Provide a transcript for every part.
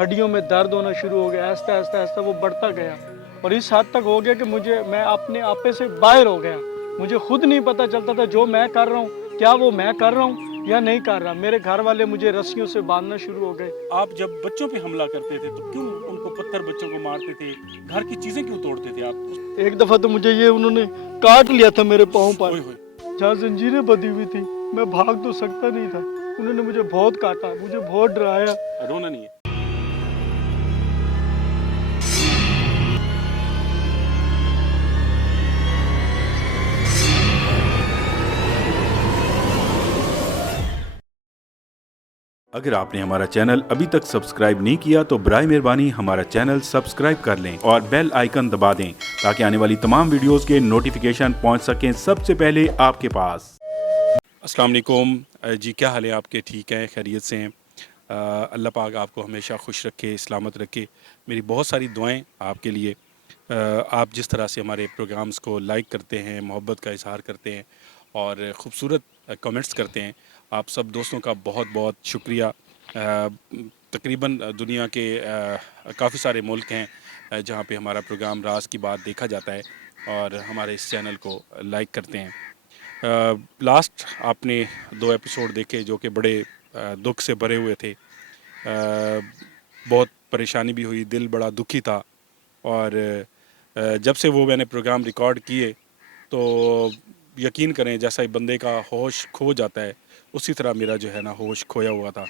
हड्डियों में दर्द होना शुरू हो गया। आहिस्ता आहिस्ता आहिस्ता वो बढ़ता गया और इस हद तक हो गया कि मैं अपने आपे से बाहर हो गया। मुझे खुद नहीं पता चलता था जो मैं कर रहा हूँ क्या वो मैं कर रहा हूँ या नहीं कर रहा। मेरे घर वाले मुझे रस्सियों से बांधना शुरू हो गए। आप जब बच्चों पे हमला करते थे तो क्यों उनको पत्थर बच्चों को मारते थे, घर की चीजें क्यों तोड़ते थे आप? एक दफा तो मुझे ये उन्होंने काट लिया था मेरे पाँव पर, ओए होए। जहाँ जंजीरें बंधी हुई थी। मैं भाग तो सकता नहीं था। उन्होंने मुझे बहुत काटा, मुझे बहुत डराया। रोना नहीं है। अगर आपने हमारा चैनल अभी तक सब्सक्राइब नहीं किया तो बराए मेहरबानी हमारा चैनल सब्सक्राइब कर लें और बेल आइकन दबा दें ताकि आने वाली तमाम वीडियोस के नोटिफिकेशन पहुंच सकें सबसे पहले आपके पास। अस्सलाम वालेकुम जी, क्या हाल है आपके? ठीक है, खैरियत से हैं? अल्लाह पाक आपको हमेशा खुश रखे, सलामत रखे। मेरी बहुत सारी दुआएं आपके लिए। आप जिस तरह से हमारे प्रोग्राम्स को लाइक करते हैं, मोहब्बत का इजहार करते हैं और ख़ूबसूरत कमेंट्स करते हैं, आप सब दोस्तों का बहुत बहुत शुक्रिया। तकरीबन दुनिया के काफ़ी सारे मुल्क हैं जहाँ पे हमारा प्रोग्राम राज की बात देखा जाता है और हमारे इस चैनल को लाइक करते हैं। लास्ट आपने 2 एपिसोड देखे जो कि बड़े दुख से भरे हुए थे। बहुत परेशानी भी हुई, दिल बड़ा दुखी था और जब से वो मैंने प्रोग्राम रिकॉर्ड किए तो यकीन करें जैसा ही बंदे का होश खो जाता है उसी तरह मेरा जो है ना होश खोया हुआ था।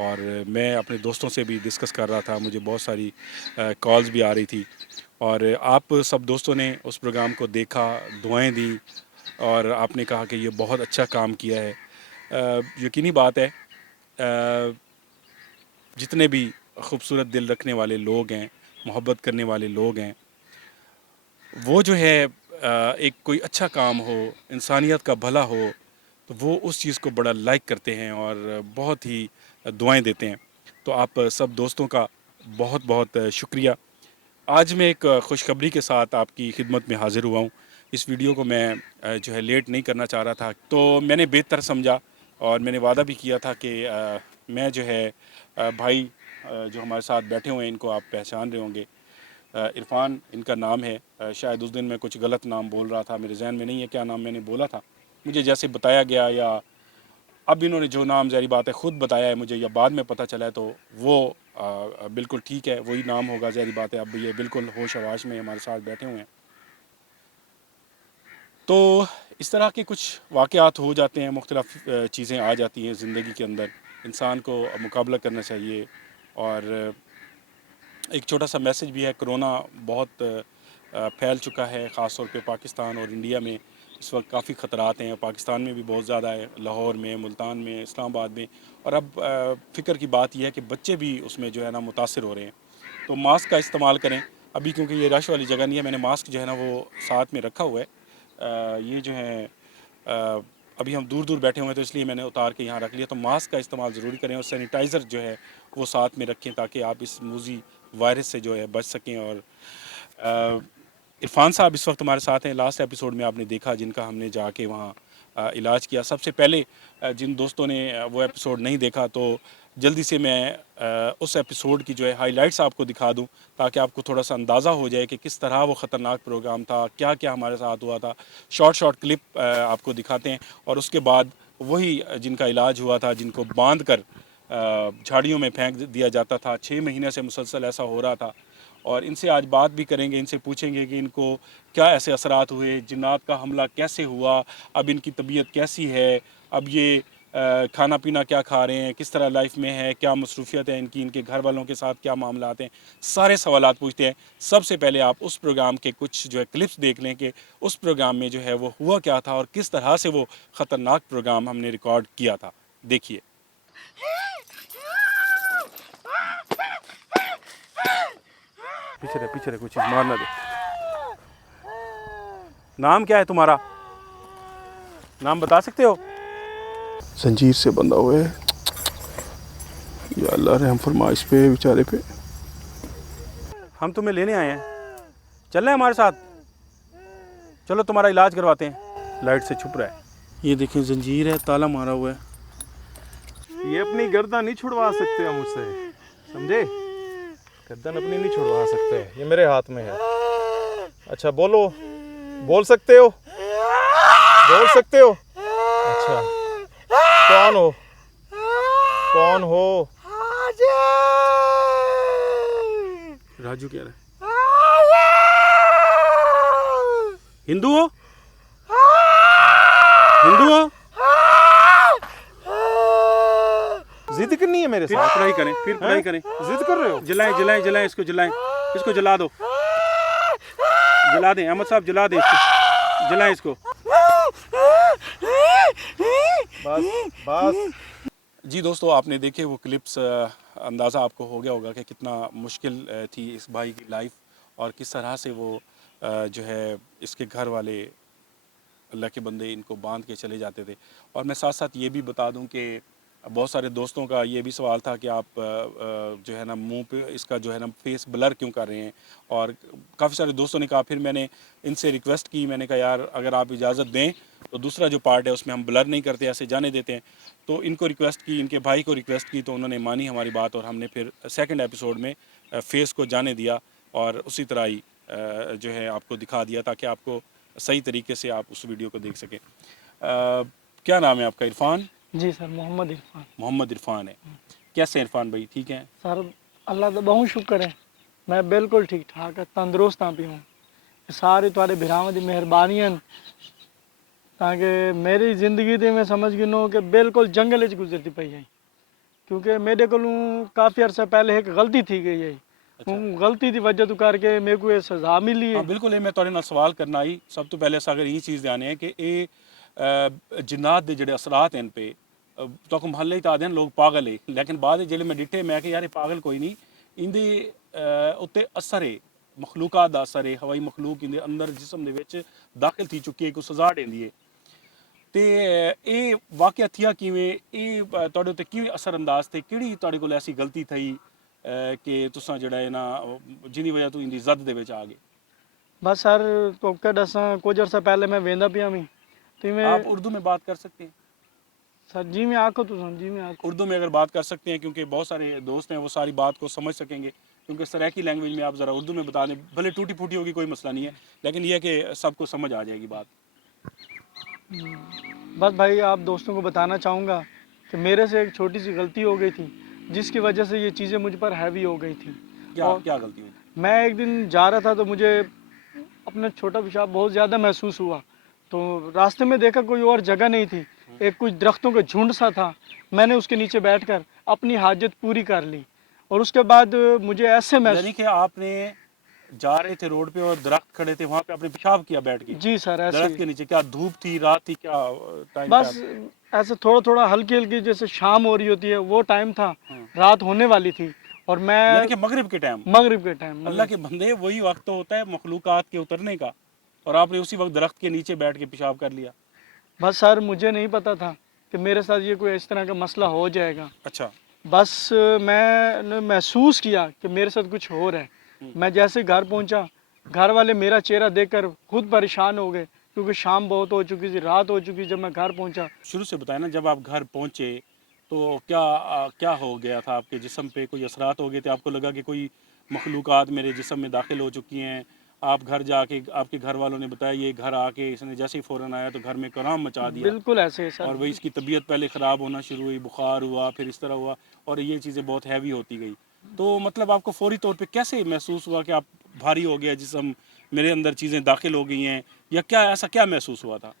और मैं अपने दोस्तों से भी डिस्कस कर रहा था, मुझे बहुत सारी कॉल्स भी आ रही थी और आप सब दोस्तों ने उस प्रोग्राम को देखा, दुआएं दी और आपने कहा कि ये बहुत अच्छा काम किया है। यकीनी बात है, जितने भी खूबसूरत दिल रखने वाले लोग हैं, मोहब्बत करने वाले लोग हैं, वो जो है एक कोई अच्छा काम हो, इंसानियत का भला हो तो वो उस चीज़ को बड़ा लाइक करते हैं और बहुत ही दुआएं देते हैं। तो आप सब दोस्तों का बहुत बहुत शुक्रिया। आज मैं एक खुशखबरी के साथ आपकी खिदमत में हाज़िर हुआ हूँ। इस वीडियो को मैं जो है लेट नहीं करना चाह रहा था, तो मैंने बेहतर समझा और मैंने वादा भी किया था कि मैं जो है भाई जो हमारे साथ बैठे हुए हैं इनको आप पहचान रहे होंगे। इरफान इनका नाम है। शायद उस दिन मैं कुछ गलत नाम बोल रहा था, मेरे जहन में नहीं है क्या नाम मैंने बोला था। मुझे जैसे बताया गया या अब इन्होंने जो नाम ज़ाहिर बात है ख़ुद बताया है मुझे या बाद में पता चला है तो वो बिल्कुल ठीक है, वही नाम होगा ज़ाहिर बात है। अब ये बिल्कुल होश हवाश में हमारे साथ बैठे हुए हैं। तो इस तरह के कुछ वाक़यात हो जाते हैं, मुख्तलिफ़ चीज़ें आ जाती हैं ज़िंदगी के अंदर, इंसान को मुकाबला करना चाहिए। और एक छोटा सा मैसेज भी है, कोरोना बहुत फैल चुका है, ख़ास तौर पे पाकिस्तान और इंडिया में इस वक्त काफ़ी ख़तरात हैं। पाकिस्तान में भी बहुत ज़्यादा है, लाहौर में, मुल्तान में, इस्लामाबाद में। और अब फ़िक्र की बात यह है कि बच्चे भी उसमें जो है ना मुतासिर हो रहे हैं। तो मास्क का इस्तेमाल करें। अभी क्योंकि ये रश वाली जगह नहीं है, मैंने मास्क जो है ना वो साथ में रखा हुआ है। ये जो है अभी हम दूर दूर बैठे हुए हैं तो इसलिए मैंने उतार के यहाँ रख लिया। तो मास्क का इस्तेमाल ज़रूरी करें और सैनिटाइज़र जो है वो साथ में रखें ताकि आप इस मूज़ी वायरस से जो है बच सकें। और इरफान साहब इस वक्त हमारे साथ हैं। लास्ट एपिसोड में आपने देखा जिनका हमने जाके वहाँ इलाज किया। सबसे पहले जिन दोस्तों ने वो एपिसोड नहीं देखा तो जल्दी से मैं उस एपिसोड की जो है हाइलाइट्स आपको दिखा दूं ताकि आपको थोड़ा सा अंदाज़ा हो जाए कि किस तरह वो ख़तरनाक प्रोग्राम था, क्या क्या हमारे साथ हुआ था। शॉर्ट क्लिप आपको दिखाते हैं और उसके बाद वही जिनका इलाज हुआ था, जिनको बांध कर झाड़ियों में फेंक दिया जाता था, 6 महीने से मुसलसल ऐसा हो रहा था। और इनसे आज बात भी करेंगे, इनसे पूछेंगे कि इनको क्या ऐसे असरात हुए, जिन्नात का हमला कैसे हुआ, अब इनकी तबीयत कैसी है, अब ये खाना पीना क्या खा रहे हैं, किस तरह लाइफ में है, क्या मसरूफियत है इनकी, इनके घर वालों के साथ क्या मामला आते हैं, सारे सवालात पूछते हैं। सबसे पहले आप उस प्रोग्राम के कुछ जो है क्लिप्स देख लें कि उस प्रोग्राम में जो है वो हुआ क्या था और किस तरह से वो ख़तरनाक प्रोग्राम हमने रिकॉर्ड किया था। देखिए। पीछे रहे कुछ मारना दे। नाम क्या है तुम्हारा? नाम बता सकते हो? जंजीर से बंधा हुआ है। या अल्लाह रहम फरमा इस पे बेचारे पे। हम तुम्हें लेने आए हैं, चलना है हमारे साथ? चलो तुम्हारा इलाज करवाते हैं। लाइट से छुप रहा है। ये देखें जंजीर है, ताला मारा हुआ है। ये अपनी गर्दन नहीं छुड़वा सकते हम उससे, समझे? गर्दन अपनी नहीं छुड़वा सकते, ये मेरे हाथ में है। अच्छा बोलो, बोल सकते हो, बोल सकते हो। अच्छा कौन हो, कौन हो? राजू कह रहा है हिंदू हो, हिंदू हो। जिद करनी है मेरे फिर साथ? पढ़ाई करें, फिर पढ़ाई करें। जिद कर रहे हो? जलाएं जलाएं जलाएं इसको, जलाएं इसको, जला दो, जला दें अहमद साहब, जला दें इसको, जलाएं इसको। बस बस। जी दोस्तों, आपने देखे वो क्लिप्स, अंदाज़ा आपको हो गया होगा कि कितना मुश्किल थी इस भाई की लाइफ और किस तरह से वो जो है इसके घर वाले अल्लाह के बंदे इनको बांध के चले जाते थे। और मैं साथ साथ ये भी बता दूं कि बहुत सारे दोस्तों का ये भी सवाल था कि आप जो है ना मुंह पे इसका जो है ना फेस ब्लर क्यों कर रहे हैं। और काफ़ी सारे दोस्तों ने कहा, फिर मैंने इनसे रिक्वेस्ट की, मैंने कहा यार अगर आप इजाज़त दें तो दूसरा जो पार्ट है उसमें हम ब्लर नहीं करते, ऐसे जाने देते हैं। तो इनको रिक्वेस्ट की, इनके भाई को रिक्वेस्ट की, तो उन्होंने मानी हमारी बात और हमने फिर सेकंड एपिसोड में फेस को जाने दिया और उसी तरह ही जो है आपको दिखा दिया ताकि आपको सही तरीके से आप उस वीडियो को देख सकें। क्या नाम है आपका? इरफान? जी सर, मोहम्मद इरफान। मोहम्मद इरफान है। कैसे इरफान भाई, ठीक हैं? सर अल्लाह का बहुत शुक्र है, मैं बिल्कुल ठीक ठाक है, तंदुरुस्त हाँ भी हूँ। सारी तुम्हारे भिरावां दी मेहरबानियां ताकि मेरी जिंदगी दी मैं समझ गिनो कि बिल्कुल जंगल च गुजरती पई है। क्योंकि मेरे को काफ़ी अरसा पहले एक गलती थी गई है। गलती की वजह तो करके मेरे को ये सज़ा मिली है। हाँ बिल्कुल, ये मैं तुहाडे नाल सवाल करना आई। सब तो पहले अगर ये चीज़ ध्यान है कि ये जिन्नात के जिहड़े असरात हैं इन पे तो महल्ले तो आते हैं लोग पागल है, लेकिन बाद जिहड़े मैं डिठे मैं कि यार ये पागल कोई नहीं, इंदे उत्ते असर है, मखलूकात दा असर है, हवाई मखलूक इंदे अंदर जिस्म दे विच दाखिल थी चुकी है, कोई सज़ा देंदी है। ते ये वाकया थिया किवें, ये तुहाडे उत्ते किवें असर अंदाज थे, किहड़ी तुहाडे कोल ऐसी गलती थी कि तुसां जिहड़ा है ना जिहदी वजह तो इंदी जद दे विच आ गए? बस सर तो क्या दसा, कुछ अरसा पहले मैं वेंदा पिया मी तो मैं आप उर्दू में बात कर सकते हैं? सर जी में आखो तो जी में आखो उर्दू में अगर बात कर सकते हैं, क्योंकि बहुत सारे दोस्त हैं वो सारी बात को समझ सकेंगे, क्योंकि सराइकी लैंग्वेज में आप ज़रा उर्दू में बता दें, भले टूटी फूटी होगी कोई मसला नहीं है, लेकिन यह है कि सबको समझ आ जाएगी बात। बस भाई आप दोस्तों को बताना चाहूँगा कि मेरे से एक छोटी सी गलती हो गई थी जिसकी वजह से ये चीज़ें मुझ पर हैवी हो गई थी। क्या और क्या गलती हुई? मैं एक दिन जा रहा था तो मुझे अपना छोटा पेशाब बहुत ज़्यादा महसूस हुआ, तो रास्ते में देखा कोई और जगह नहीं थी, एक कुछ दरख्तों का झुंड सा था। मैंने उसके नीचे बैठकर अपनी हाजत पूरी कर ली और उसके बाद मुझे ऐसे यानी कि आपने जा रहे थे रोड पे और दरख्त खड़े थे, वहाँ पे आपने पेशाब किया बैठ के? जी सर ऐसे दरख्त के नीचे? क्या धूप थी, रात थी, क्या टाइम बस था? ऐसे थोड़ा थोड़ा हल्की हल्की जैसे शाम हो रही होती है वो टाइम था, रात होने वाली थी और मैं यानी कि मगरिब के टाइम? मगरिब के टाइम। अल्लाह के बंदे, वही वक्त तो होता है मखलूकात के उतरने का, और आपने उसी वक्त दरख्त के नीचे बैठ के पेशाब कर लिया? बस सर मुझे नहीं पता था कि मेरे साथ ये कोई इस तरह का मसला हो जाएगा। अच्छा। बस मैंने महसूस किया कि मेरे साथ कुछ हो रहा है। मैं जैसे घर पहुंचा, घर वाले मेरा चेहरा देखकर खुद परेशान हो गए क्योंकि शाम बहुत हो चुकी थी, रात हो चुकी। जब मैं घर पहुंचा, शुरू से बताया ना, जब आप घर पहुंचे तो क्या हो गया था आपके जिस्म पे? कोई असरात हो गए थे? आपको लगा कि कोई मखलूकात मेरे जिस्म में दाखिल हो चुकी हैं? आप घर जाके आपके घर वालों ने बताया, ये घर आके इसने जैसे ही फ़ौरन आया तो घर में कोहराम मचा दिया बिल्कुल ऐसे है सर। और वही इसकी तबीयत पहले ख़राब होना शुरू हुई, बुखार हुआ, फिर इस तरह हुआ और ये चीज़ें बहुत हैवी होती गई। तो मतलब आपको फौरी तौर पे कैसे महसूस हुआ कि आप भारी हो गया जिस्म, मेरे अंदर चीज़ें दाखिल हो गई हैं, या क्या ऐसा क्या महसूस हुआ था?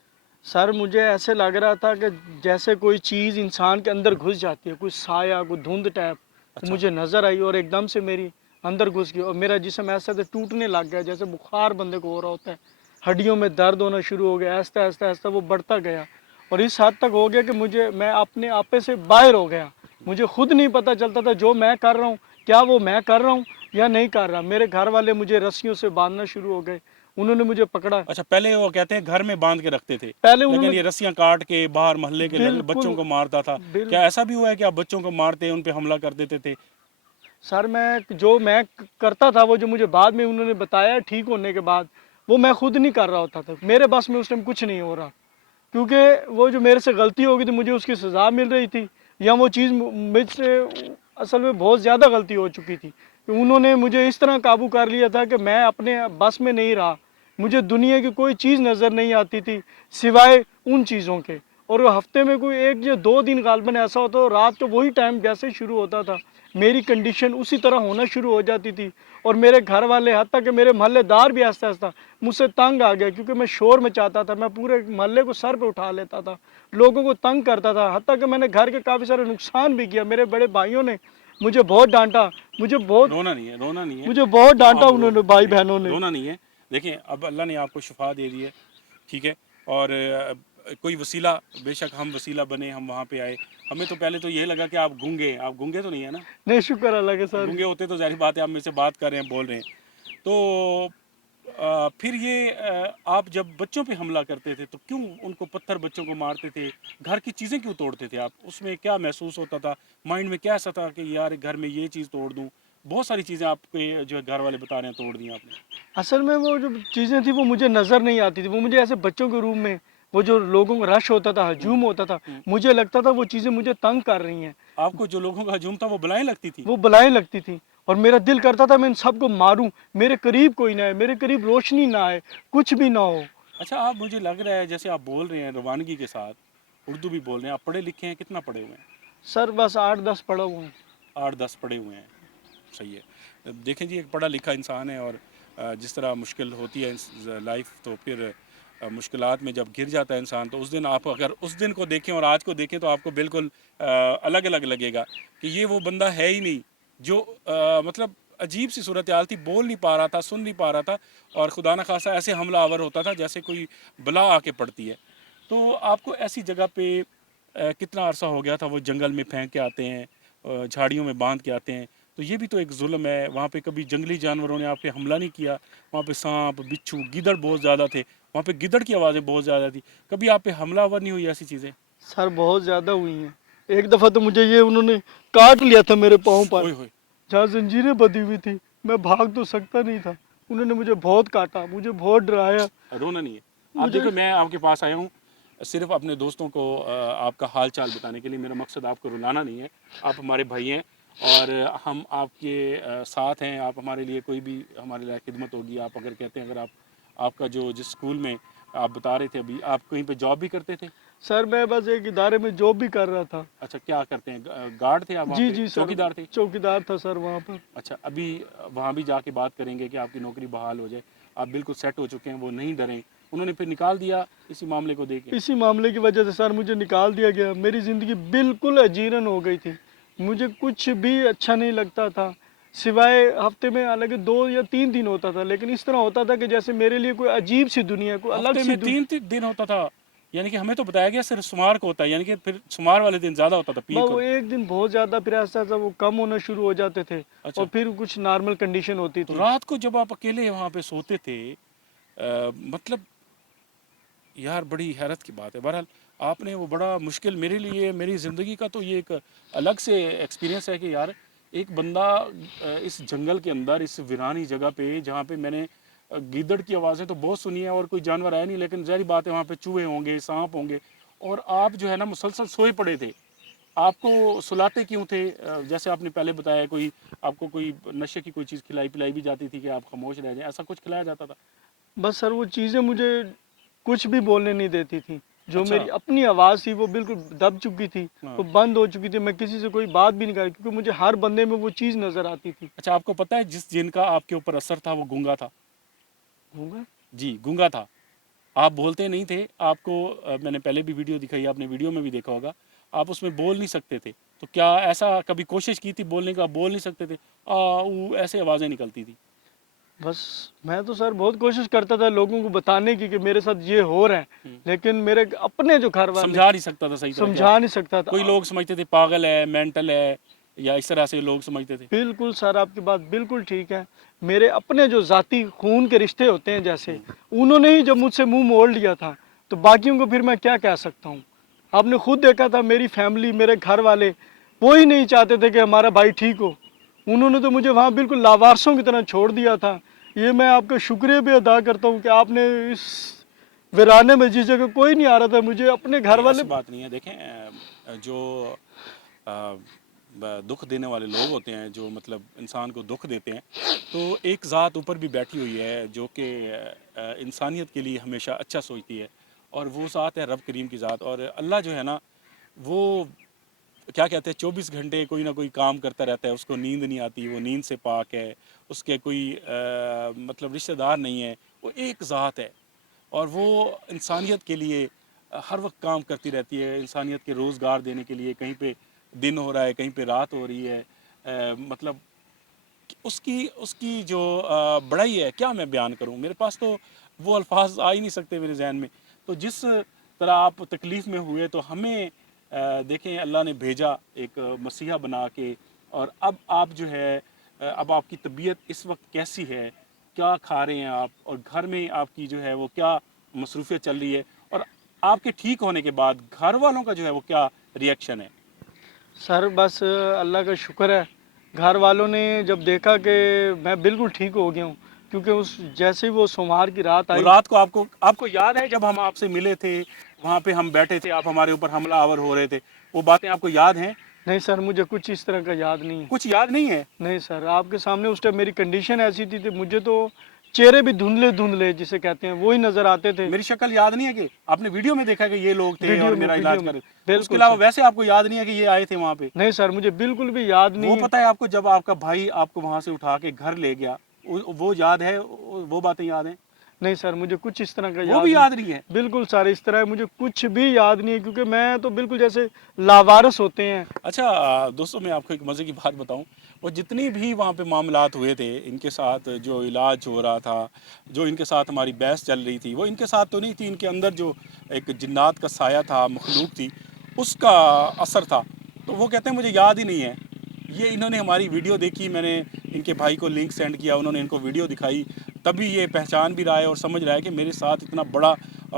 सर मुझे ऐसे लग रहा था कि जैसे कोई चीज़ इंसान के अंदर घुस जाती है, कोई साया, कोई धुंध टाइप। अच्छा। मुझे नज़र आई और एकदम से मेरी अंदर घुस गई और मेरा जिस्म ऐसा तो टूटने लग गया जैसे बुखार बंदे को हो रहा होता है। हड्डियों में दर्द होना शुरू हो गया, ऐसा ऐसा ऐसा वो बढ़ता गया और इस हद तक हो गया कि मैं अपने आपे से बाहर हो गया। मुझे खुद नहीं पता चलता था जो मैं कर रहा हूँ क्या वो मैं कर रहा हूँ या नहीं कर रहा। मेरे घर वाले मुझे रस्सियों से बांधना शुरू हो गए, उन्होंने मुझे पकड़ा। अच्छा, पहले वो कहते हैं घर में बांध के रखते थे, पहले लेकिन उन्होंने ये रस्सियां काट के बाहर मोहल्ले के बिल्कुल, बच्चों को मारता था। बिल्कुल। क्या ऐसा भी हुआ है कि आप बच्चों को मारते, उन पे हमला कर देते थे? सर मैं करता था, वो जो मुझे बाद में उन्होंने बताया ठीक होने के बाद, वो मैं खुद नहीं कर रहा होता था। मेरे बस में उस टाइम कुछ नहीं हो रहा क्योंकि वो जो मेरे से गलती हो गई थी मुझे उसकी सज़ा मिल रही थी या वो चीज़ मुझसे असल में बहुत ज़्यादा गलती हो चुकी थी कि उन्होंने मुझे इस तरह काबू कर लिया था कि मैं अपने बस में नहीं रहा। मुझे दुनिया की कोई चीज़ नज़र नहीं आती थी सिवाय उन चीज़ों के। और वो हफ्ते में कोई 1 या 2 दिन गालबन ऐसा होता तो रात को वही टाइम जैसे शुरू होता था मेरी कंडीशन उसी तरह होना शुरू हो जाती थी। और मेरे घर वाले हत्ता कि मेरे मोहल्लेदार भी आहिस्ता आहिस्ता मुझसे तंग आ गया, क्योंकि मैं शोर मचाता था, मैं पूरे मोहल्ले को सर पे उठा लेता था, लोगों को तंग करता था, हत्ता कि मैंने घर के काफ़ी सारे नुकसान भी किया। मेरे बड़े भाइयों ने मुझे बहुत डांटा, मुझे बहुत रोना नहीं है, रोना नहीं है, मुझे बहुत डांटा आप उन्होंने, भाई बहनों ने। रोना नहीं है। देखिए अब अल्लाह ने आपको शिफा दे दी है, ठीक है। और कोई वसीला, बेशक हम वसीला बने, हम वहाँ पे आए, हमें तो पहले तो यही लगा कि आप गूंगे हैं। आप गूंगे तो नहीं है ना? नहीं, शुक्र अल्लाह के सर। गूंगे होते तो जाहिर बात है आप मेरे से बात कर रहे हैं, बोल रहे हैं। तो फिर ये आप जब बच्चों पे हमला करते थे तो क्यों उनको पत्थर, बच्चों को मारते थे, घर की चीज़ें क्यों तोड़ते थे आप? उसमें क्या महसूस होता था, माइंड में क्या ऐसा था कि यार घर में ये चीज़ तोड़ दूं? बहुत सारी चीज़ें आपके जो है घर वाले बता रहे हैं तोड़ दी आपने। असल में वो जो चीज़ें थी वो मुझे नज़र नहीं आती थी, वो मुझे ऐसे बच्चों के रूम में वो जो लोगों का रश होता था, हजूम होता था, मुझे लगता था वो चीज़ें मुझे तंग कर रही हैं, आपको जो लोगों का हजूम था वो बलाएं लगती थी? वो बलाएं लगती थी। और मेरा दिल करता था मैं इन सबको मारूं, मेरे करीब कोई ना आए, मेरे करीब रोशनी ना आए, कुछ भी ना हो। अच्छा, आप, मुझे लग रहा है जैसे आप बोल रहे हैं रवानगी के साथ, उर्दू भी बोल रहे हैं, आप पढ़े लिखे हैं, कितना पढ़े हुए हैं? सर बस 8-10 पढ़ा हुआ हूँ। 8-10 पढ़े हुए हैं, सही है। देखें जी, एक पढ़ा लिखा इंसान है और जिस तरह मुश्किल होती है लाइफ, तो फिर मुश्किलात में जब गिर जाता है इंसान, तो उस दिन आप अगर उस दिन को देखें और आज को देखें तो आपको बिल्कुल अलग अलग लगेगा कि ये वो बंदा है ही नहीं जो मतलब अजीब सी सूरत हाल थी, बोल नहीं पा रहा था, सुन नहीं पा रहा था, और खुदा न खासा ऐसे हमला आवर होता था जैसे कोई बला आके पड़ती है। तो आपको ऐसी जगह पे कितना अरसा हो गया था? वो जंगल में फेंक के आते हैं, झाड़ियों में बांध के आते हैं, तो ये भी तो एक जुल्म है। वहाँ पे कभी जंगली जानवरों ने आप पे हमला नहीं किया? वहाँ पे सांप, बिच्छू, गिदड़ बहुत ज़्यादा थे, वहाँ पे गिदड़ की आवाज़ें बहुत ज़्यादा थी, कभी आप पे हमलावर नहीं हुई ऐसी चीज़ें? सर बहुत ज़्यादा हुई हैं। एक दफ़ा तो मुझे ये उन्होंने काट लिया था मेरे पाँव पर, ओए होए, जहाँ जंजीरें बंधी हुई थी, मैं भाग तो सकता नहीं था। उन्होंने मुझे बहुत काटा, मुझे बहुत डराया। रोना नहीं है। आप देखो, मैं आपके पास आया हूँ सिर्फ अपने दोस्तों को आपका हाल चाल बताने के लिए। मेरा मकसद आपको रुलाना नहीं है, आप हमारे भाई हैं और हम आपके साथ हैं। आप हमारे लिए, कोई भी हमारे लिए खिदमत होगी। आप अगर कहते हैं, अगर आप, आपका जो जिस स्कूल में आप बता रहे थे अभी, आप कहीं पे जॉब भी करते थे? सर मैं बस एक इदारे में जॉब भी कर रहा था। अच्छा, क्या करते हैं, गार्ड थे आप वहाँ जी पे? जी सर, चौकीदार थे? चौकीदार था सर वहाँ पर। अच्छा, अभी वहाँ भी जाके बात करेंगे कि आपकी नौकरी बहाल हो जाए। आप बिल्कुल सेट हो चुके हैं, वो नहीं डरें। उन्होंने फिर निकाल दिया इसी मामले को देके? इसी मामले की वजह से सर मुझे निकाल दिया गया। मेरी ज़िंदगी बिल्कुल अजीरन हो गई थी, मुझे कुछ भी अच्छा नहीं लगता था, सिवाय हफ्ते में हालांकि 2 या 3 दिन होता था, लेकिन इस तरह होता था कि जैसे मेरे लिए कोई अजीब सी दुनिया, कोई अलग हफ्ते सी में 3 दिन होता था? यानी कि हमें तो बताया गया सिर्फ सुमार को होता है, यानी कि फिर सुमार वाले दिन ज्यादा होता था, पीक वो को। एक दिन बहुत ज़्यादा, फिर ऐसा ऐसा वो कम होना शुरू हो जाते थे। अच्छा। और फिर कुछ नॉर्मल कंडीशन होती तो थी। रात को जब आप अकेले वहाँ पे सोते थे, मतलब यार बड़ी हैरत की बात है। बहरहाल आपने वो बड़ा मुश्किल, मेरे लिए, मेरी ज़िंदगी का तो ये एक अलग से एक्सपीरियंस है कि यार एक बंदा इस जंगल के अंदर, इस वीरानी जगह पे, जहाँ पे मैंने गीदड़ की आवाज़ें तो बहुत सुनी है और कोई जानवर आया नहीं, लेकिन ज़ाहिर बात है वहाँ पे चूहे होंगे, सांप होंगे, और आप जो है ना मुसलसल सोए पड़े थे। आपको सुलाते क्यों थे? जैसे आपने पहले बताया, कोई आपको कोई नशे की कोई चीज़ खिलाई पिलाई भी जाती थी कि आप खामोश रह जाएं, ऐसा कुछ खिलाया जाता था? बस सर वो चीज़ें मुझे कुछ भी बोलने नहीं देती थी। जो अच्छा। मेरी अपनी आवाज़ थी वो बिल्कुल दब चुकी थी, हाँ। वो बंद हो चुकी थी। मैं किसी से कोई बात भी नहीं कर, क्योंकि मुझे हर बंदे में वो चीज़ नज़र आती थी। अच्छा, आपको पता है जिस जिन का आपके ऊपर असर था वो गूंगा था? होगा? जी, गूंगा था। आप बोलते नहीं थे, आपको मैंने पहले भी वीडियो दिखाई, आपने वीडियो में भी देखा होगा, आप उसमें बोल नहीं सकते थे। तो क्या ऐसा कभी कोशिश की थी बोलने का? बोल नहीं सकते थे, ऐसे आवाज़ें निकलती थी? बस मैं तो सर बहुत कोशिश करता था लोगों को बताने की कि मेरे साथ ये हो रहा है, लेकिन मेरे अपने जो घर वाले, समझा नहीं सकता था सही तरह? समझा नहीं सकता था। कोई लोग समझते थे पागल है, मेंटल है, या इस तरह से लोग समझते थे? बिल्कुल सर, आपकी बात बिल्कुल ठीक है। मेरे अपने जो ज़ाती खून के रिश्ते होते हैं, जैसे उन्होंने ही जब मुझसे मुंह मोड़ लिया था, तो बाकियों को फिर मैं क्या कह सकता हूँ? आपने खुद देखा था, मेरी फैमिली, मेरे घर वाले, वो ही नहीं चाहते थे कि हमारा भाई ठीक हो। उन्होंने तो मुझे वहाँ बिल्कुल लावारसों की तरह छोड़ दिया था। ये मैं आपका शुक्रिया भी अदा करता हूँ कि आपने इस वीराने में, जिस जगह कोई नहीं आ रहा था, मुझे अपने घर वाले। ऐसी बात नहीं है। देखें जो दुख देने वाले लोग होते हैं, जो मतलब इंसान को दुख देते हैं, तो एक ज़ात ऊपर भी बैठी हुई है जो कि इंसानियत के लिए हमेशा अच्छा सोचती है, और वो ज़ात है रब करीम की ज़ात। और अल्लाह जो है ना, वो क्या कहते हैं 24 घंटे कोई ना कोई काम करता रहता है, उसको नींद नहीं आती, वो नींद से पाक है, उसके कोई मतलब रिश्तेदार नहीं है, वो एक ज़ात है, और वो इंसानियत के लिए हर वक्त काम करती रहती है, इंसानियत के रोज़गार देने के लिए। कहीं पे दिन हो रहा है, कहीं पे रात हो रही है, मतलब उसकी उसकी जो बड़ाई है, क्या मैं बयान करूं, मेरे पास तो वो अल्फाज आ ही नहीं सकते मेरे जहन में। तो जिस तरह आप तकलीफ़ में हुए, तो हमें देखें अल्लाह ने भेजा एक मसीहा बना के, और अब आप जो है अब आपकी तबीयत इस वक्त कैसी है, क्या खा रहे हैं आप, और घर में आपकी जो है वो क्या मसरूफियत चल रही है, और आपके ठीक होने के बाद घर वालों का जो है वो क्या रिएक्शन है? सर बस अल्लाह का शुक्र है, घर वालों ने जब देखा कि मैं बिल्कुल ठीक हो गया हूँ, क्योंकि उस जैसे ही वो सोमवार की रात और आई। रात को आपको आपको याद है जब हम आपसे मिले थे, वहाँ पे हम बैठे थे, आप हमारे ऊपर हमला आवर हो रहे थे, वो बातें आपको याद हैं? नहीं सर, मुझे कुछ इस तरह का याद नहीं है। कुछ याद नहीं है? नहीं सर, आपके सामने उस टाइम मेरी कंडीशन ऐसी थी, मुझे तो चेहरे भी धुंधले धुंधले जिसे कहते हैं वो ही नजर आते थे। मेरी शक्ल याद नहीं है कि आपने वीडियो में देखा कि ये लोग थे वीडियो और में मेरा इलाज कर रहे थे? बिल्कुल उसके अलावा सर। वैसे आपको याद नहीं है कि ये आए थे वहाँ पे? नहीं सर, मुझे बिल्कुल भी याद नहीं वो है। पता है आपको, जब आपका भाई आपको वहाँ से उठा के घर ले गया, वो याद है? वो बातें याद हैं? नहीं सर, मुझे कुछ इस तरह का वो भी याद नहीं है? बिल्कुल सर, इस तरह मुझे कुछ भी याद नहीं है, क्योंकि मैं तो बिल्कुल जैसे लावारिस होते हैं। अच्छा दोस्तों, मैं आपको एक मज़े की बात बताऊं, वो जितनी भी वहाँ पे मामलात हुए थे, इनके साथ जो इलाज हो रहा था, जो इनके साथ हमारी बहस चल रही थी, वो इनके साथ तो नहीं थी, इनके अंदर जो एक जिन्नात का साया था, मखलूक थी, उसका असर था। तो वो कहते हैं मुझे याद ही नहीं है। ये इन्होंने हमारी वीडियो देखी, मैंने इनके भाई को लिंक सेंड किया, उन्होंने इनको वीडियो दिखाई, तभी ये पहचान भी रहा है और समझ रहा है कि मेरे साथ इतना बड़ा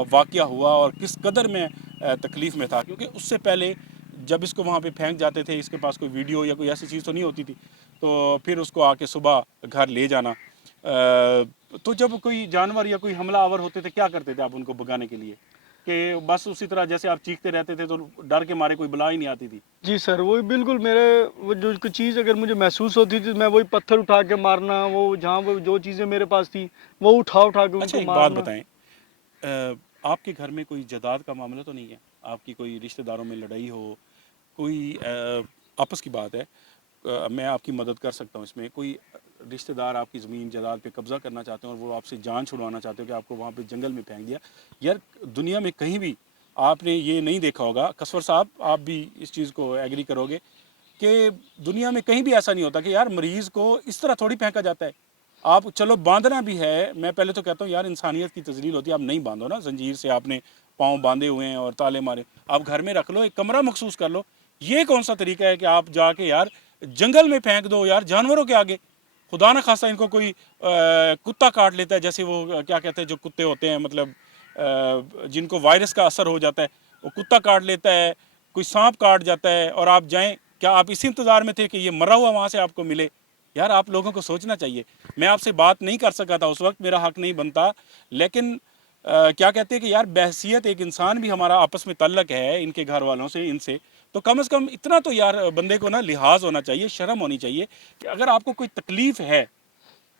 वाक़या हुआ और किस कदर मैं तकलीफ़ में था। क्योंकि उससे पहले जब इसको वहाँ पे फेंक जाते थे, इसके पास कोई वीडियो या कोई ऐसी चीज़ तो नहीं होती थी, तो फिर उसको आके सुबह घर ले जाना। तो जब कोई जानवर या कोई हमला आवर होते थे, क्या करते थे आप उनको भगाने के लिए? कि बस उसी तरह जैसे आप चीखते रहते थे तो डर के मारे कोई बला ही नहीं आती थी? जी सर, वही बिल्कुल मेरे वो जो कोई चीज़ अगर मुझे महसूस होती थी, मैं वही पत्थर उठा के मारना, वो जहाँ वो जो चीज़ें मेरे पास थी वो उठा उठा के अच्छा उनको एक बात मारना। बताएं, आपके घर में कोई जायदाद का मामला तो नहीं है? आपकी कोई रिश्तेदारों में लड़ाई हो, कोई आपस की बात है, मैं आपकी मदद कर सकता हूँ इसमें। कोई रिश्तेदार आपकी ज़मीन जायदाद पे कब्ज़ा करना चाहते हैं और वो आपसे जान छुड़वाना चाहते हो कि आपको वहाँ पे जंगल में फेंक दिया। यार दुनिया में कहीं भी आपने ये नहीं देखा होगा, कसवर साहब आप भी इस चीज़ को एग्री करोगे कि दुनिया में कहीं भी ऐसा नहीं होता कि यार मरीज़ को इस तरह थोड़ी फेंका जाता है। आप चलो बांधना भी है, मैं पहले तो कहता हूँ यार इंसानियत की तजलील होती है, आप नहीं बांधो ना, जंजीर से आपने पाँव बांधे हुए हैं और ताले मारे, आप घर में रख लो, एक कमरा मखसूस कर लो। ये कौन सा तरीका है कि आप जाके यार जंगल में फेंक दो यार जानवरों के आगे? खुदा न खास्ता इनको कोई कुत्ता काट लेता है, जैसे वो क्या कहते हैं जो कुत्ते होते हैं, मतलब जिनको वायरस का असर हो जाता है, वो कुत्ता काट लेता है, कोई सांप काट जाता है, और आप जाएं, क्या आप इसी इंतज़ार में थे कि ये मरा हुआ वहाँ से आपको मिले? यार आप लोगों को सोचना चाहिए। मैं आपसे बात नहीं कर सका था उस वक्त, मेरा हक नहीं बनता, लेकिन क्या कहते हैं कि यार बहसियत एक इंसान भी हमारा आपस में तल्लक है इनके घर वालों से, इनसे, तो कम से कम इतना तो यार बंदे को ना लिहाज होना चाहिए, शर्म होनी चाहिए कि अगर आपको कोई तकलीफ़ है,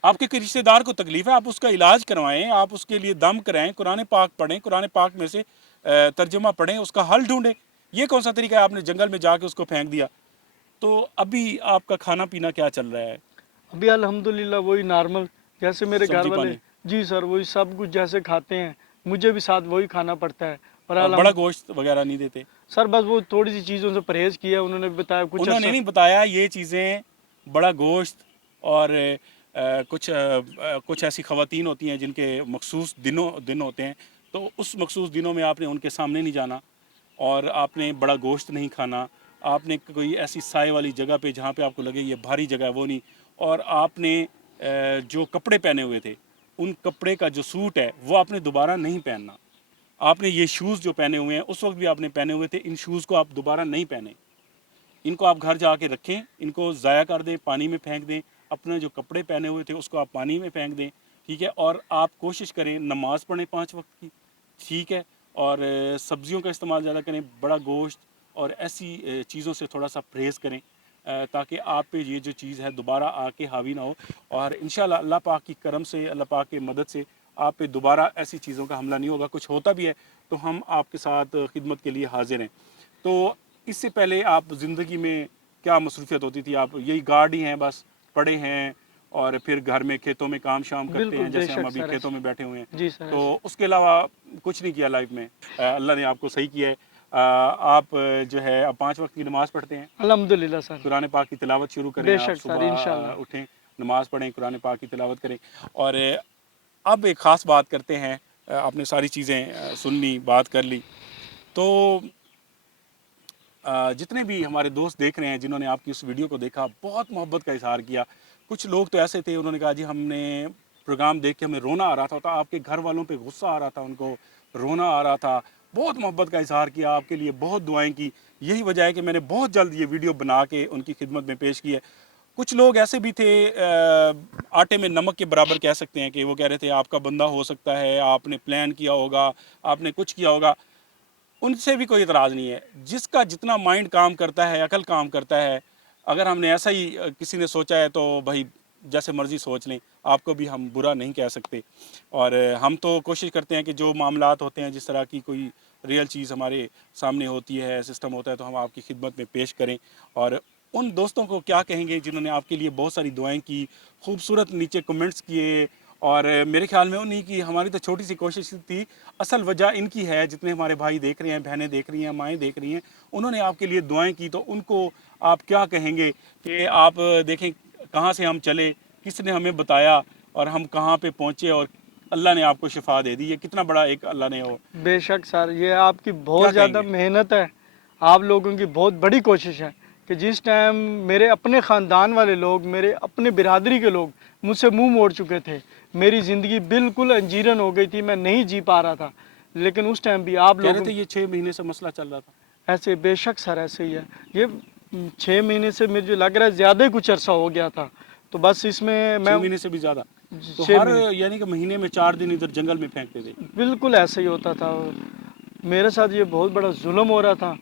आपके किसी रिश्तेदार को तकलीफ़ है, आप उसका इलाज करवाएं, आप उसके लिए दम कराएं, कुरान पाक पढ़ें, कुरान पाक में से तर्जुमा पढ़ें, उसका हल ढूंढें। ये कौन सा तरीका है? आपने जंगल में जाके उसको फेंक दिया। तो अभी आपका खाना पीना क्या चल रहा है? अभी अल्हम्दुलिल्लाह वही नॉर्मल, जैसे मेरे घर सब्जी वाले। पानी? जी सर, वही सब कुछ जैसे खाते हैं, मुझे भी साथ वही खाना पड़ता है। और और बड़ा गोश्त वगैरह नहीं देते? सर बस वो थोड़ी सी चीज़ों से परहेज किया, उन्होंने भी बताया कुछ उन्होंने अर्सा। नहीं बताया ये चीज़ें, बड़ा गोश्त और कुछ ऐसी ख़वातीन होती हैं जिनके मखसूस दिन होते हैं, तो उस मखसूस दिनों में आपने उनके सामने नहीं जाना, और आपने बड़ा गोश्त नहीं खाना, आपने कोई ऐसी साए वाली जगह पे जहाँ पे आपको लगे ये भारी जगह है वो नहीं, और आपने जो कपड़े पहने हुए थे उन कपड़े का जो सूट है वो आपने दोबारा नहीं पहनना। आपने ये शूज़ जो पहने हुए हैं उस वक्त भी आपने पहने हुए थे, इन शूज़ को आप दोबारा नहीं पहने। इनको आप घर जाके रखें, इनको ज़ाया कर दें, पानी में फेंक दें, अपने जो कपड़े पहने हुए थे उसको आप पानी में फेंक दें, ठीक है? और आप कोशिश करें नमाज़ पढ़ें 5 वक्त की, ठीक है? और सब्ज़ियों का इस्तेमाल ज़्यादा करें, बड़ा गोश्त और ऐसी चीज़ों से थोड़ा सा परहेज़ करें। تاکہ آپ پہ یہ جو چیز ہے دوبارہ آ کے حاوی نہ ہو، اور انشاءاللہ اللہ پاک کی کرم سے، اللہ پاک کی مدد سے آپ پہ دوبارہ ایسی چیزوں کا حملہ نہیں ہوگا۔ کچھ ہوتا بھی ہے تو ہم آپ کے ساتھ خدمت کے لیے حاضر ہیں۔ تو اس سے پہلے آپ زندگی میں کیا مصروفیت ہوتی تھی؟ آپ یہی گارڈ ہی ہیں، بس پڑے ہیں اور پھر گھر میں کھیتوں میں کام شام کرتے بالکل ہیں، بے جیسے ہم شک ابھی سر، کھیتوں میں بیٹھے ہوئے ہیں، جی سر، تو اس کے علاوہ کچھ نہیں کیا لائف میں؟ اللہ نے آپ کو صحیح کیا ہے۔ آپ جو ہے اب 5 وقت کی نماز پڑھتے ہیں، الحمدللہ سر، قرآن پاک کی تلاوت شروع کریں، بے آپ شک سر، صبح انشاءاللہ۔ اٹھیں، نماز پڑھیں، قرآن پاک کی تلاوت کریں۔ اور اب ایک خاص بات کرتے ہیں، آپ نے ساری چیزیں سن لی، بات کر لی، تو جتنے بھی ہمارے دوست دیکھ رہے ہیں جنہوں نے آپ کی اس ویڈیو کو دیکھا، بہت محبت کا اظہار کیا۔ کچھ لوگ تو ایسے تھے، انہوں نے کہا جی ہم نے پروگرام دیکھ کے ہمیں رونا آ رہا تھا، آپ کے گھر والوں پہ غصہ آ رہا تھا، ان کو رونا آ رہا تھا، بہت محبت کا اظہار کیا، آپ کے لیے بہت دعائیں کی۔ یہی وجہ ہے کہ میں نے بہت جلد یہ ویڈیو بنا کے ان کی خدمت میں پیش کی ہے۔ کچھ لوگ ایسے بھی تھے، آٹے میں نمک کے برابر کہہ سکتے ہیں، کہ وہ کہہ رہے تھے آپ کا بندہ ہو سکتا ہے، آپ نے پلان کیا ہوگا، آپ نے کچھ کیا ہوگا۔ ان سے بھی کوئی اعتراض نہیں ہے، جس کا جتنا مائنڈ کام کرتا ہے، عقل کام کرتا ہے، اگر ہم نے ایسا ہی کسی نے سوچا ہے تو بھائی جیسے مرضی سوچ لیں، آپ کو بھی ہم برا نہیں کہہ سکتے۔ اور ہم تو کوشش کرتے ہیں کہ جو معاملات ہوتے ہیں، جس طرح کی کوئی ریئل چیز ہمارے سامنے ہوتی ہے، سسٹم ہوتا ہے، تو ہم آپ کی خدمت میں پیش کریں۔ اور ان دوستوں کو کیا کہیں گے جنہوں نے آپ کے لیے بہت ساری دعائیں کی، خوبصورت نیچے کمنٹس کیے، اور میرے خیال میں انہیں کی، ہماری تو چھوٹی سی کوشش تھی، اصل وجہ ان کی ہے، جتنے ہمارے بھائی دیکھ رہے ہیں، بہنیں دیکھ رہی ہیں، مائیں دیکھ رہی ہیں، انہوں نے آپ کے لیے دعائیں کی، تو ان کو آپ کیا کہیں گے کہ آپ دیکھیں کہاں سے ہم چلے، کس نے ہمیں بتایا، اور ہم کہاں پہ پہنچے، اور اللہ نے آپ کو شفا دے دی۔ یہ کتنا بڑا ایک اللہ نے بے شک سر، یہ آپ کی کیا بہت کہیں زیادہ گے؟ محنت ہے، آپ لوگوں کی بہت بڑی کوشش ہے کہ جس ٹائم میرے اپنے خاندان والے لوگ، میرے اپنے برادری کے لوگ مجھ سے منہ موڑ چکے تھے، میری زندگی بالکل انجیرن ہو گئی تھی، میں نہیں جی پا رہا تھا، لیکن اس ٹائم بھی آپ کہہ رہے لوگوں تھے یہ 6 مہینے سے مسئلہ چل رہا تھا۔ ایسے، بے شک سر ایسے ہی ہے، یہ 6 مہینے سے مجھے لگ رہا ہے زیادہ ہی کچھ عرصہ ہو گیا تھا، تو بس اس میں 6 مہینے سے بھی زیادہ، تو 6 ہر مہینے یعنی کہ مہینے میں 4 دن ادھر جنگل میں پھینکتے تھے۔ بالکل ایسے ہی ہوتا تھا۔ میرے ساتھ یہ بہت بڑا ظلم ہو رہا تھا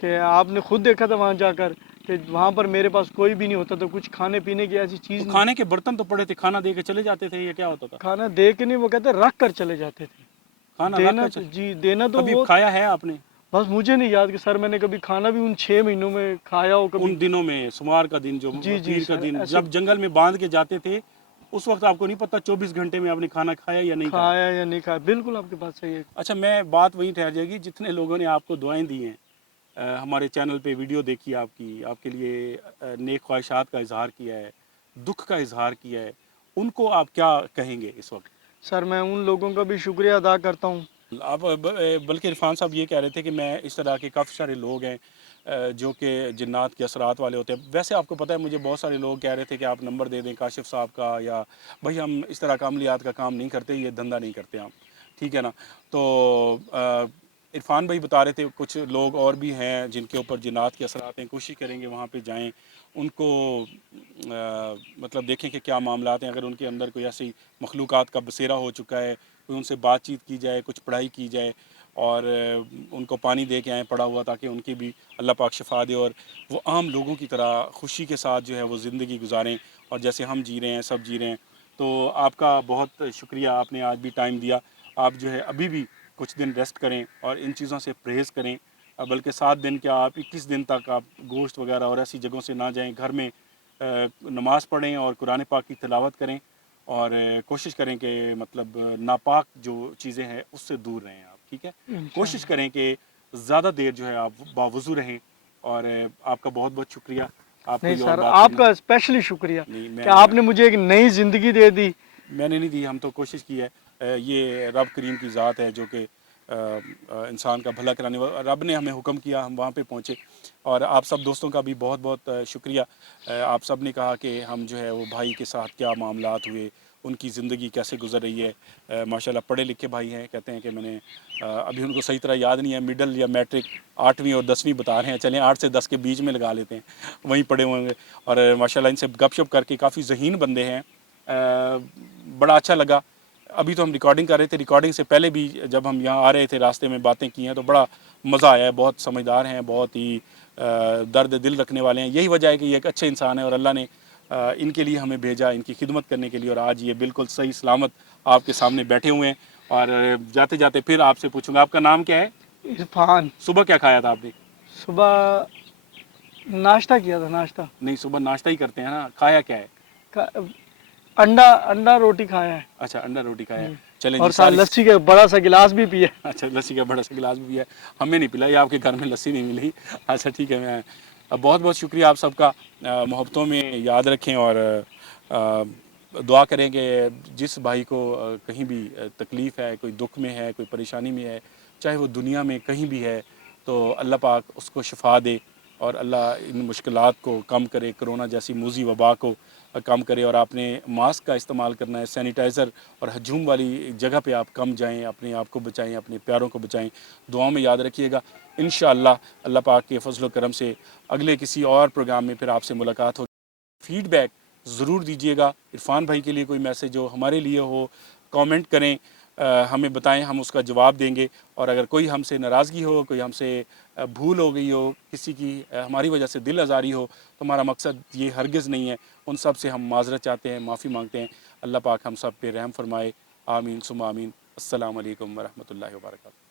کہ آپ نے خود دیکھا تھا وہاں جا کر کہ وہاں پر میرے پاس کوئی بھی نہیں ہوتا تھا، کچھ کھانے پینے کی ایسی تو چیز نہیں، کھانے کے برتن تو پڑے تھے، کھانا دے کے چلے جاتے تھے، یہ کیا ہوتا تھا؟ کھانا دے کے نہیں، وہ کہتے رکھ کر چلے جاتے تھے، کھانا رکھ دینا کر جی دینا تو کبھی وہ، کھایا ہے آپ نے بس مجھے نہیں یاد کہ سر میں نے کبھی کھانا بھی ان 6 مہینوں میں کھایا ہو کبھی۔ ان دنوں میں؟ سمار کا دن، جو جی جی پیر کا سر، دن، ایسے جب جنگل میں باندھ کے جاتے تھے، اس وقت آپ کو نہیں پتا 24 گھنٹے میں آپ نے کھانا کھایا یا نہیں کھایا؟ کھایا یا نہیں کھایا، بالکل آپ کے بات صحیح ہے۔ اچھا، میں بات وہیں ٹھہر جائے گی، جتنے لوگوں نے آپ کو دعائیں دی ہیں، ہمارے چینل پہ ویڈیو دیکھی آپ کی، آپ کے لیے نیک خواہشات کا اظہار کیا ہے، دکھ کا اظہار کیا ہے، ان کو آپ کیا کہیں گے اس وقت؟ سر میں ان لوگوں کا بھی شکریہ ادا کرتا ہوں۔ آپ بلکہ عرفان صاحب یہ کہہ رہے تھے کہ میں اس طرح کے کافی سارے لوگ ہیں جو کہ جنات کے اثرات والے ہوتے ہیں۔ ویسے آپ کو پتہ ہے، مجھے بہت سارے لوگ کہہ رہے تھے کہ آپ نمبر دے دیں کاشف صاحب کا، یا بھائی ہم اس طرح کا عملیات کا کام نہیں کرتے، یہ دھندا نہیں کرتے ہم، ٹھیک ہے نا؟ تو عرفان بھائی بتا رہے تھے کچھ لوگ اور بھی ہیں جن کے اوپر جنات کے اثرات ہیں، کوشش کریں گے وہاں پہ جائیں، ان کو مطلب دیکھیں کہ کیا معاملات ہیں، اگر ان کے اندر کوئی ایسی مخلوقات کا بسیرا ہو چکا ہے، کوئی ان سے بات چیت کی جائے، کچھ پڑھائی کی جائے، اور ان کو پانی دے کے آئیں پڑا ہوا، تاکہ ان کی بھی اللہ پاک شفا دے، اور وہ عام لوگوں کی طرح خوشی کے ساتھ جو ہے وہ زندگی گزاریں، اور جیسے ہم جی رہے ہیں سب جی رہے ہیں۔ تو آپ کا بہت شکریہ، آپ نے آج بھی ٹائم دیا۔ آپ جو ہے ابھی بھی کچھ دن ریسٹ کریں اور ان چیزوں سے پرہیز کریں، بلکہ 7 دن کیا، آپ 21 دن تک آپ گوشت وغیرہ اور ایسی جگہوں سے نہ جائیں، گھر میں نماز پڑھیں اور قرآن پاک کی تلاوت کریں، اور کوشش کریں کہ مطلب ناپاک جو چیزیں ہیں اس سے دور رہیں آپ، ٹھیک ہے؟ کوشش کریں کہ زیادہ دیر جو ہے آپ باوضو رہیں، اور آپ کا بہت بہت شکریہ۔ آپ نہیں کوئی اور سر، بات آپ کرنا؟ کا اسپیشلی شکریہ نہیں، کہ آپ نے مجھے ایک نئی زندگی دے دی۔ میں نے نہیں دی، ہم تو کوشش کی ہے، یہ رب کریم کی ذات ہے جو کہ انسان کا بھلا کرانے والا، رب نے ہمیں حکم کیا، ہم وہاں پہ پہنچے۔ اور آپ سب دوستوں کا بھی بہت بہت شکریہ۔ آپ سب نے کہا کہ ہم جو ہے وہ بھائی کے ساتھ کیا معاملات ہوئے، ان کی زندگی کیسے گزر رہی ہے۔ ماشاءاللہ پڑھے لکھے بھائی ہیں، کہتے ہیں کہ میں نے ابھی ان کو صحیح طرح یاد نہیں ہے، مڈل یا میٹرک 8ویں اور 10ویں بتا رہے ہیں، چلیں 8 سے 10 کے بیچ میں لگا لیتے ہیں، وہیں پڑھے ہوئے ہوں گے، اور ماشاءاللہ ان سے گپ شپ کر کے کافی ذہین بندے ہیں، بڑا اچھا لگا۔ ابھی تو ہم ریکارڈنگ کر رہے تھے, ریکارڈنگ سے پہلے بھی جب ہم یہاں آ رہے تھے راستے میں باتیں کی ہیں تو بڑا مزہ آیا ہے. بہت سمجھدار ہیں, بہت ہی درد دل رکھنے والے ہیں. یہی وجہ ہے کہ یہ ایک اچھے انسان ہے اور اللہ نے ان کے لیے ہمیں بھیجا, ان کی خدمت کرنے کے لیے, اور آج یہ بالکل صحیح سلامت آپ کے سامنے بیٹھے ہوئے ہیں. اور جاتے جاتے پھر آپ سے پوچھوں گا, آپ کا نام کیا ہے؟ عرفان. صبح کیا کھایا تھا آپ نے؟ صبح ناشتہ کیا تھا, ناشتہ. نہیں, صبح ناشتہ ہی کرتے ہیں نا, کھایا کیا ہے؟ انڈا روٹی کھایا ہے. اچھا, انڈا روٹی کھایا ہے. چلیں اور جی, ساتھ لسی کا بڑا سا گلاس بھی پیا. اچھا, لسی کا بڑا سا گلاس بھی پیا ہے. ہمیں نہیں پلائی, آپ کے گھر میں لسی نہیں ملی. اچھا ٹھیک ہے, میں بہت بہت شکریہ آپ سب کا. محبتوں میں یاد رکھیں اور دعا کریں کہ جس بھائی کو کہیں بھی تکلیف ہے, کوئی دکھ میں ہے, کوئی پریشانی میں ہے, چاہے وہ دنیا میں کہیں بھی ہے, تو اللہ پاک اس کو شفا دے اور اللہ ان مشکلات کو کم کرے, کرونا جیسی موذی وبا کو کم کرے. اور آپ نے ماسک کا استعمال کرنا ہے, سینیٹائزر اور ہجوم والی جگہ پہ آپ کم جائیں, اپنے آپ کو بچائیں, اپنے پیاروں کو بچائیں. دعاؤں میں یاد رکھیے گا. انشاءاللہ اللہ پاک کے فضل و کرم سے اگلے کسی اور پروگرام میں پھر آپ سے ملاقات ہوگی. فیڈ بیک ضرور دیجیے گا. عرفان بھائی کے لیے کوئی میسیج ہو, ہمارے لیے ہو, کامنٹ کریں, ہمیں بتائیں, ہم اس کا جواب دیں گے. اور اگر کوئی ہم سے ناراضگی ہو, کوئی ہم سے بھول ہو گئی ہو, کسی کی ہماری وجہ سے دل آزاری ہو, تو ہمارا مقصد یہ ہرگز نہیں ہے. ان سب سے ہم معذرت چاہتے ہیں, معافی مانگتے ہیں. اللہ پاک ہم سب پہ رحم فرمائے. آمین ثم آمین. السلام علیکم ورحمۃ اللہ وبرکاتہ.